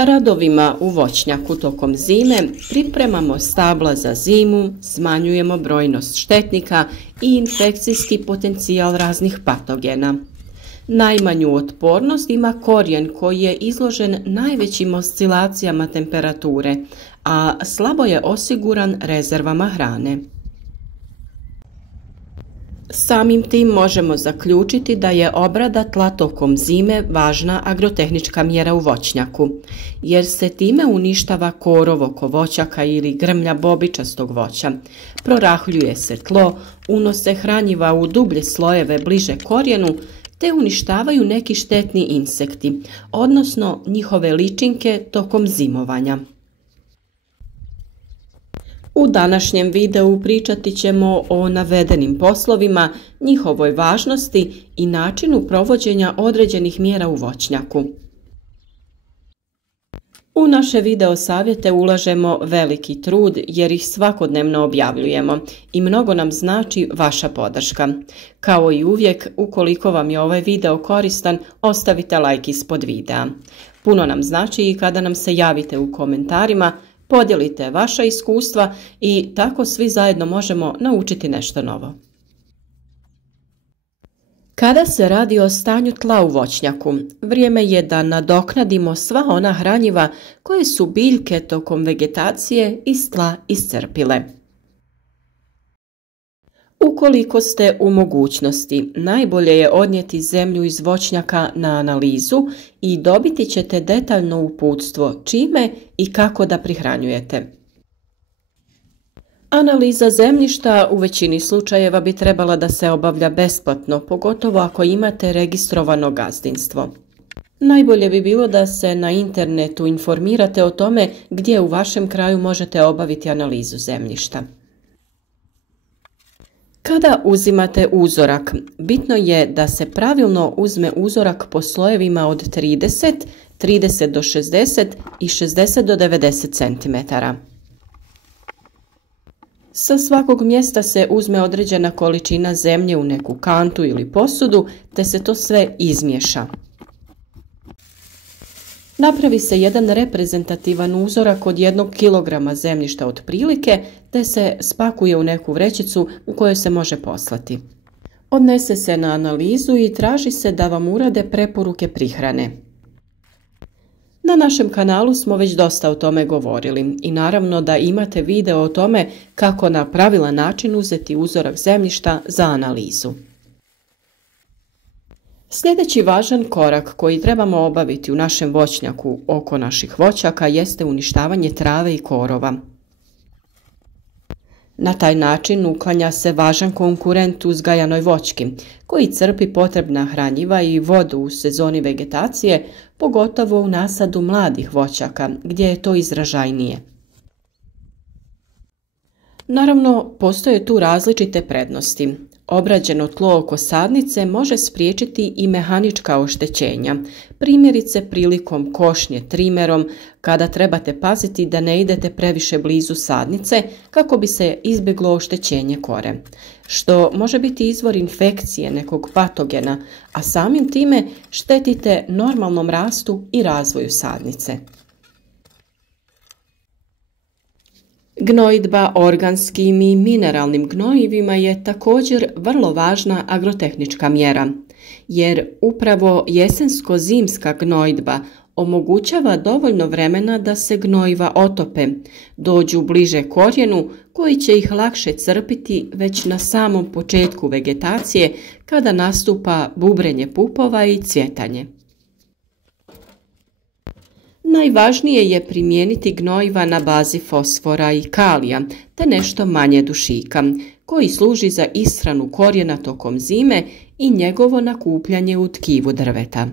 Radovima u voćnjaku tokom zime pripremamo stabla za zimu, smanjujemo brojnost štetnika i infekcijski potencijal raznih patogena. Najmanju otpornost ima korijen koji je izložen najvećim oscilacijama temperature, a slabo je osiguran rezervama hrane. Samim tim možemo zaključiti da je obrada tla tokom zime važna agrotehnička mjera u voćnjaku, jer se time uništava korov oko voćaka ili grmlja bobičastog voća, prorahljuje se tlo, unose hranjiva u dublje slojeve bliže korijenu, te uništavaju neki štetni insekti, odnosno njihove ličinke tokom zimovanja. U današnjem videu pričati ćemo o navedenim poslovima, njihovoj važnosti i načinu provođenja određenih mjera u voćnjaku. U naše video savjete ulažemo veliki trud jer ih svakodnevno objavljujemo i mnogo nam znači vaša podrška. Kao i uvijek, ukoliko vam je ovaj video koristan, ostavite like ispod videa. Puno nam znači i kada nam se javite u komentarima, podijelite vaša iskustva i tako svi zajedno možemo naučiti nešto novo. Kada se radi o stanju tla u voćnjaku, vrijeme je da nadoknadimo sva ona hranjiva koje su biljke tokom vegetacije iz tla iscrpile. Ukoliko ste u mogućnosti, najbolje je odnijeti zemlju iz voćnjaka na analizu i dobiti ćete detaljno uputstvo čime i kako da prihranjujete. Analiza zemljišta u većini slučajeva bi trebala da se obavlja besplatno, pogotovo ako imate registrovano gazdinstvo. Najbolje bi bilo da se na internetu informirate o tome gdje u vašem kraju možete obaviti analizu zemljišta. Kada uzimate uzorak, bitno je da se pravilno uzme uzorak po slojevima od 30, 30 do 60 i 60 do 90 cm. Sa svakog mjesta se uzme određena količina zemlje u neku kantu ili posudu, te se to sve izmiješa. Napravi se jedan reprezentativan uzorak od 1 kg zemljišta otprilike, te se spakuje u neku vrećicu u kojoj se može poslati. Odnese se na analizu i traži se da vam urade preporuke prihrane. Na našem kanalu smo već dosta o tome govorili i naravno da imate video o tome kako na pravilan način uzeti uzorak zemljišta za analizu. Sljedeći važan korak koji trebamo obaviti u našem voćnjaku oko naših voćaka jeste uništavanje trave i korova. Na taj način uklanja se važan konkurent uzgajanoj voćki, koji crpi potrebna hranjiva i vodu u sezoni vegetacije, pogotovo u nasadu mladih voćaka, gdje je to izražajnije. Naravno, postoje tu različite prednosti. Obrađeno tlo oko sadnice može spriječiti i mehanička oštećenja, primjerice prilikom košnje trimerom, kada trebate paziti da ne idete previše blizu sadnice kako bi se izbjeglo oštećenje kore, što može biti izvor infekcije nekog patogena, a samim time štetite normalnom rastu i razvoju sadnice. Gnojidba organskim i mineralnim gnojivima je također vrlo važna agrotehnička mjera, jer upravo jesensko-zimska gnojidba omogućava dovoljno vremena da se gnojiva otope, dođu bliže korijenu koji će ih lakše crpiti već na samom početku vegetacije kada nastupa bubrenje pupova i cvjetanje. Najvažnije je primijeniti gnojiva na bazi fosfora i kalija, te nešto manje dušika, koji služi za ishranu korijena tokom zime i njegovo nakupljanje u tkivu drveta.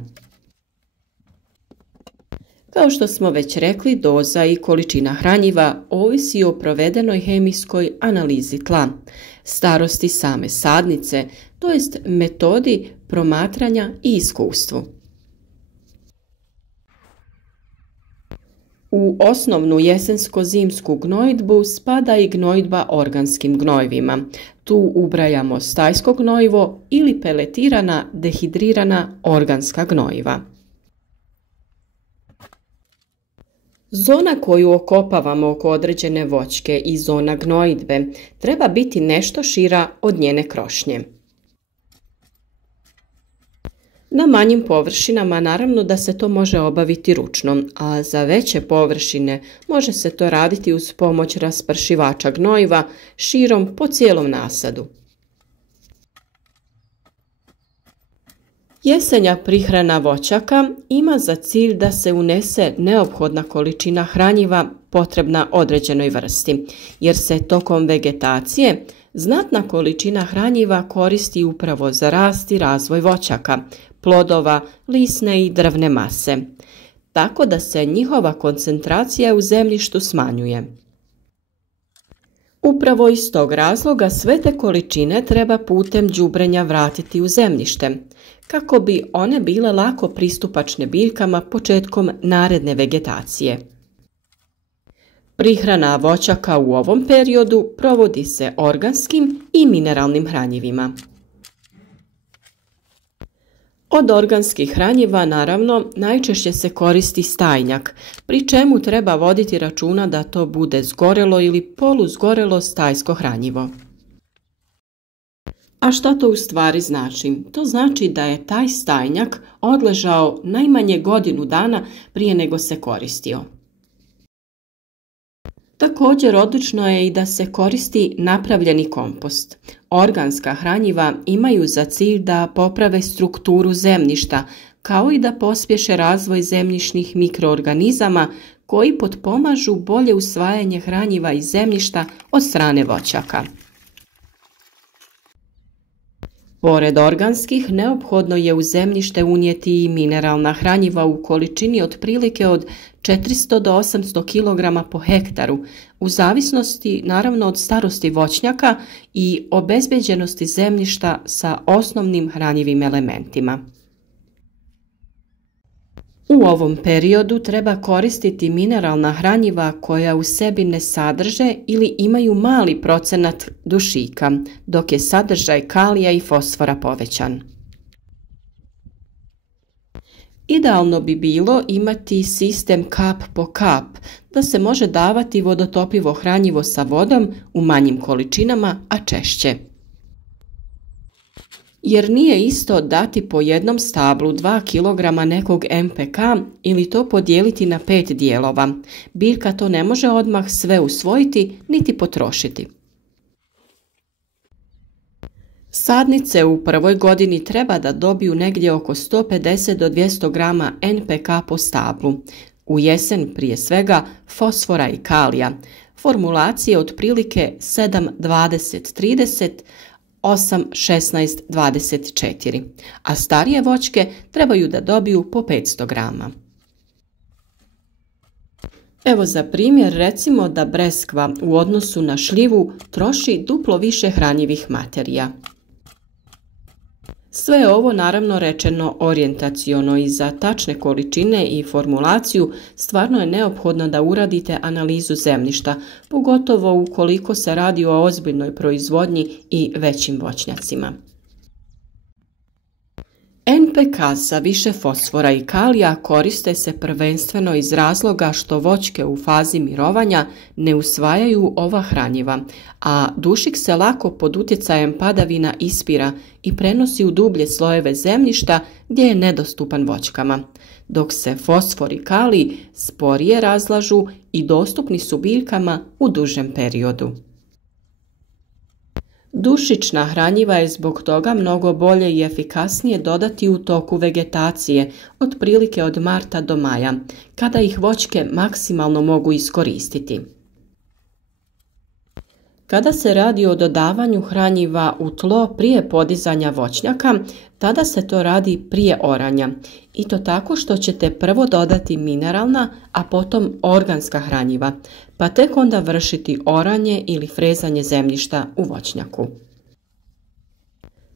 Kao što smo već rekli, doza i količina hranjiva ovisi o provedenoj hemijskoj analizi tla, starosti same sadnice, to jest metodi promatranja i iskustvu. U osnovnu jesensko-zimsku gnojidbu spada i gnojidba organskim gnojivima. Tu ubrajamo stajsko gnojivo ili peletirana dehidrirana organska gnojiva. Zona koju okopavamo oko određene voćke i zona gnojidbe treba biti nešto šira od njene krošnje. Na manjim površinama naravno da se to može obaviti ručno, a za veće površine može se to raditi uz pomoć raspršivača gnojiva širom po cijelom nasadu. Jesenja prihrana voćaka ima za cilj da se unese neophodna količina hranjiva potrebna određenoj vrsti, jer se tokom vegetacije znatna količina hranjiva koristi upravo za rast i razvoj voćaka, plodova, lisne i drvne mase, tako da se njihova koncentracija u zemljištu smanjuje. Upravo iz tog razloga sve te količine treba putem đubrenja vratiti u zemljište, kako bi one bile lako pristupačne biljkama početkom naredne vegetacije. Prihrana voćaka u ovom periodu provodi se organskim i mineralnim hranjivima. Od organskih hranjiva naravno najčešće se koristi stajnjak, pri čemu treba voditi računa da to bude zgorelo ili poluzgorelo stajsko hranjivo. A šta to u stvari znači? To znači da je taj stajnjak odležao najmanje godinu dana prije nego se koristio. Također odlično je i da se koristi napravljeni kompost. Organska hranjiva imaju za cilj da poprave strukturu zemljišta, kao i da pospješe razvoj zemljišnih mikroorganizama koji potpomažu bolje usvajanje hranjiva iz zemljišta od strane voćaka. Pored organskih, neophodno je u zemljište unijeti i mineralna hranjiva u količini otprilike od 400 do 800 kg po hektaru, u zavisnosti naravno od starosti voćnjaka i obezbeđenosti zemljišta sa osnovnim hranjivim elementima. U ovom periodu treba koristiti mineralna hranjiva koja u sebi ne sadrže ili imaju mali procenat dušika, dok je sadržaj kalija i fosfora povećan. Idealno bi bilo imati sistem kap po kap, da se može davati vodotopivo hranjivo sa vodom u manjim količinama, a češće. Jer nije isto dati po jednom stablu 2 kg nekog NPK ili to podijeliti na 5 dijelova. Biljka to ne može odmah sve usvojiti niti potrošiti. Sadnice u prvoj godini treba da dobiju negdje oko 150 do 200 g NPK po stablu. U jesen prije svega fosfora i kalija. Formulacije otprilike 7-20-30, 8-16-24, a starije voćke trebaju da dobiju po 500 g. Evo za primjer recimo da breskva u odnosu na šljivu troši duplo više hranjivih materija. Sve je ovo naravno rečeno orijentaciono i za tačne količine i formulaciju stvarno je neophodno da uradite analizu zemljišta, pogotovo ukoliko se radi o ozbiljnoj proizvodnji i većim voćnjacima. NPK sa više fosfora i kalija koriste se prvenstveno iz razloga što voćke u fazi mirovanja ne usvajaju ova hranjiva, a dušik se lako pod utjecajem padavina ispira i prenosi u dublje slojeve zemljišta gdje je nedostupan voćkama, dok se fosfor i kalij sporije razlažu i dostupni su biljkama u dužem periodu. Dušična hranjiva je zbog toga mnogo bolje i efikasnije dodati u toku vegetacije, otprilike od marta do maja, kada ih voćke maksimalno mogu iskoristiti. Kada se radi o dodavanju hranjiva u tlo prije podizanja voćnjaka, tada se to radi prije oranja i to tako što ćete prvo dodati mineralna, a potom organska hranjiva, pa tek onda vršiti oranje ili frezanje zemljišta u voćnjaku.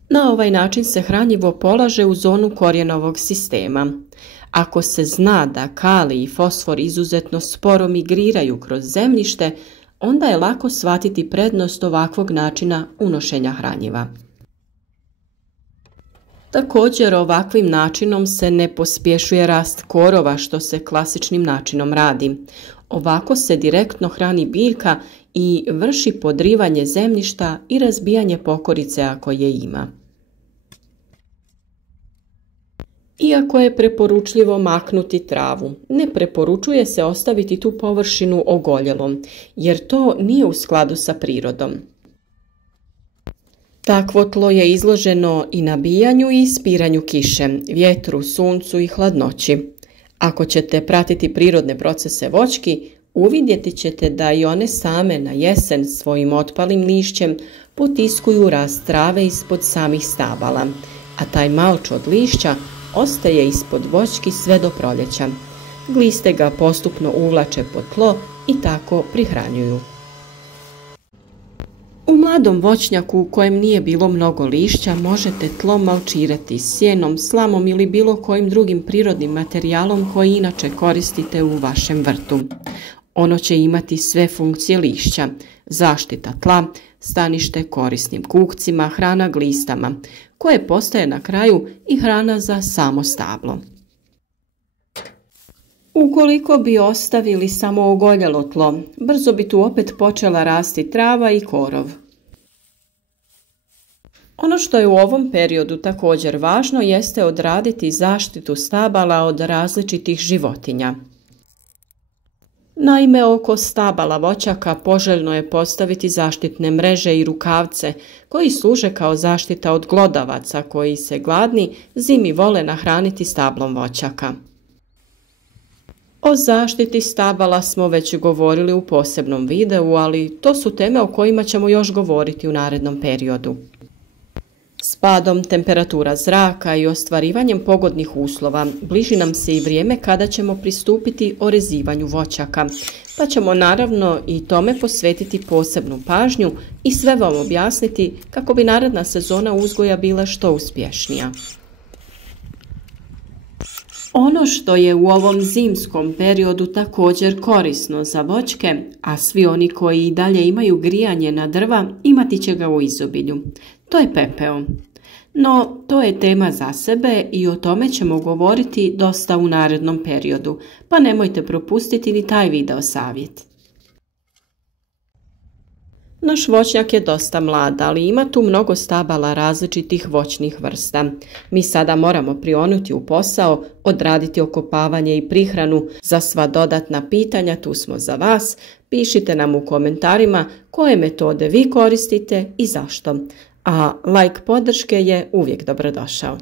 Na ovaj način se hranjivo polaže u zonu korijenovog sistema. Ako se zna da kalij i fosfor izuzetno sporo migriraju kroz zemljište, onda je lako shvatiti prednost ovakvog načina unošenja hranjiva. Također, ovakvim načinom se ne pospješuje rast korova što se klasičnim načinom radi. Ovako se direktno hrani biljka i vrši podrivanje zemljišta i razbijanje pokorice ako je ima. Iako je preporučljivo maknuti travu, ne preporučuje se ostaviti tu površinu ogoljelom, jer to nije u skladu sa prirodom. Takvo tlo je izloženo i nabijanju i ispiranju kiše, vjetru, suncu i hladnoći. Ako ćete pratiti prirodne procese voćki, uvidjeti ćete da i one same na jesen svojim otpalim lišćem potiskuju rast trave ispod samih stabala, a taj malč od lišća ostaje ispod voćki sve do proljeća. Gliste ga postupno uvlače pod tlo i tako prihranjuju. U mladom voćnjaku u kojem nije bilo mnogo lišća možete tlo malčirati sjenom, slamom ili bilo kojim drugim prirodnim materijalom koji inače koristite u vašem vrtu. Ono će imati sve funkcije lišća, zaštita tla, stanište korisnim kukcima, hrana glistama, koje postaje na kraju i hrana za samo stablo. Ukoliko bi ostavili samo ogoljelo tlo, brzo bi tu opet počela rasti trava i korov. Ono što je u ovom periodu također važno jeste odraditi zaštitu stabala od različitih životinja. Naime, oko stabala voćaka poželjno je postaviti zaštitne mreže i rukavce koji služe kao zaštita od glodavaca koji se gladni zimi vole nahraniti stablom voćaka. O zaštiti stabala smo već govorili u posebnom videu, ali to su teme o kojima ćemo još govoriti u narednom periodu. S padom temperatura zraka i ostvarivanjem pogodnih uslova bliži nam se i vrijeme kada ćemo pristupiti orezivanju voćaka, pa ćemo naravno i tome posvetiti posebnu pažnju i sve vam objasniti kako bi naredna sezona uzgoja bila što uspješnija. Ono što je u ovom zimskom periodu također korisno za voćke, a svi oni koji i dalje imaju grijanje na drva imati će ga u izobilju, to je pepeo. No, to je tema za sebe i o tome ćemo govoriti dosta u narednom periodu, pa nemojte propustiti ni taj video savjet. Naš voćnjak je dosta mlad, ali ima tu mnogo stabala različitih voćnih vrsta. Mi sada moramo prionuti u posao, odraditi okopavanje i prihranu. Za sva dodatna pitanja tu smo za vas. Pišite nam u komentarima koje metode vi koristite i zašto. A like podrške je uvijek dobrodošao.